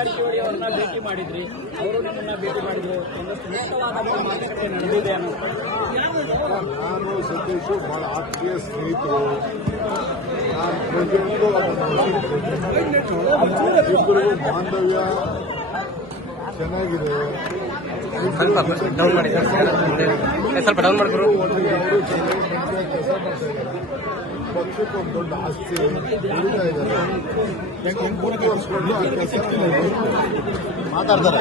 ಜಾರಕಿಹೊಳಿ ಅವರನ್ನ ಭೇಟಿ ಮಾಡಿದ್ರಿ. ಅವರು ನಿಮ್ಮನ್ನ ಭೇಟಿ ಮಾಡಿದ್ರು. ಒಂದಷ್ಟು ಮುಕ್ತವಾದ ಮಾತುಕತೆ ನಡೆದಿದೆ ಅನ್ನೋ ನಾನು ಸತೀಶು ಬಹಳ ಆತ್ಮೀಯ ಸ್ನೇಹಿತರು. ನಾನು ಪ್ರತಿಯೊಂದು ಇಬ್ಬರಿಗೂ ಬಾಂಧವ್ಯ ಚೆನ್ನಾಗಿದೆ. ಸ್ವಲ್ಪ ಡೌನ್ ಮಾಡಿ ಸರ್ ಸ್ವಲ್ಪ ಡೌನ್ ಮಾಡಿದ್ರು ಒಟ್ಟಿಗೆ ಅವರು ಚೆನ್ನಾಗಿ ಕೆಲಸ ಮಾಡ್ತಾ ಇದ್ದಾರೆ. ಪಕ್ಷಕ್ಕೆ ಒಂದು ದೊಡ್ಡ ಆಸ್ತಿ ಉಳಿತಾ ಇದ್ದಾರೆ. ಮುಂದುವರ್ಸ್ಕೊಂಡು ಆ ಕೆಲಸ ಮಾತಾಡ್ತಾರೆ.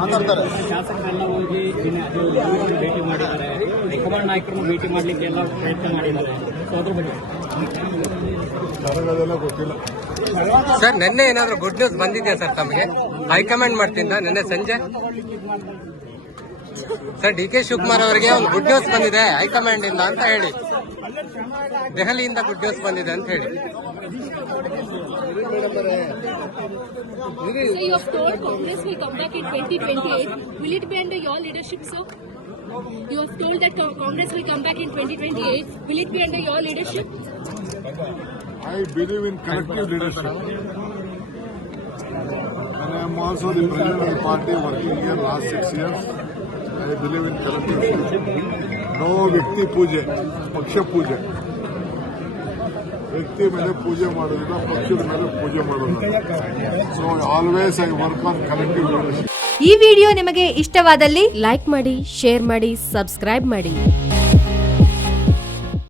ಮಾತಾಡ್ತಾರೆ. ಶಾಸಕರೆಲ್ಲ ಹೋಗಿ ಭೇಟಿ ಮಾಡಿದ್ದಾರೆ. ಹೈಕಮಾಂಡ್ ನಾಯಕರನ್ನು ಭೇಟಿ ಮಾಡಲಿಕ್ಕೆ ಎಲ್ಲ ಪ್ರಯತ್ನ ಮಾಡಿದ್ದಾರೆ. ಸೊ ಅದ್ರ ಬಗ್ಗೆ ನನಗದೆಲ್ಲ ಗೊತ್ತಿಲ್ಲ. ಸರ್ ನಿನ್ನೆ ಏನಾದ್ರು ಗುಡ್ ನ್ಯೂಸ್ ಬಂದಿದೆಯಾ ಸರ್ ತಮಗೆ? ಹೈಕಮಾಂಡ್ ಮಾಡ್ತಿಂದ ನಿನ್ನೆ ಸಂಜೆ? ಸರ್ ಡಿ ಕೆ ಶಿವಕುಮಾರ್ ಅವರಿಗೆ ಒಂದು ಗುಡ್ ನ್ಯೂಸ್ ಬಂದಿದೆ ಹೈಕಮಾಂಡ್ ಇಂದ ಅಂತ ಹೇಳಿ ದೆಹಲಿಯಿಂದ ಗುಡ್ ನ್ಯೂಸ್ ಬಂದಿದೆ ಅಂತ ಹೇಳಿ you have told Congress will come back in 2028. Will it be under your leadership, sir? You have told that Congress will come back in 2028. Will it be under your leadership? I believe in collective leadership. And I am also the president of the party working here last six years. I believe in collective no ವ್ಯಕ್ತಿ ಪೂಜೆ, ಪಕ್ಷ ಪೂಜೆ. ವ್ಯಕ್ತಿ ಮೇಲೆ ಪೂಜೆ ಮಾಡೋದಿಲ್ಲ, ಪಕ್ಷದ ಮೇಲೆ ಪೂಜೆ ಮಾಡೋದಿಲ್ಲ. So always I work on collective ಈ ವಿಡಿಯೋ ನಿಮಗೆ ಇಷ್ಟವಾದಲ್ಲಿ ಲೈಕ್ ಮಾಡಿ, ಶೇರ್ ಮಾಡಿ, ಸಬ್ಸ್ಕ್ರೈಬ್ ಮಾಡಿ.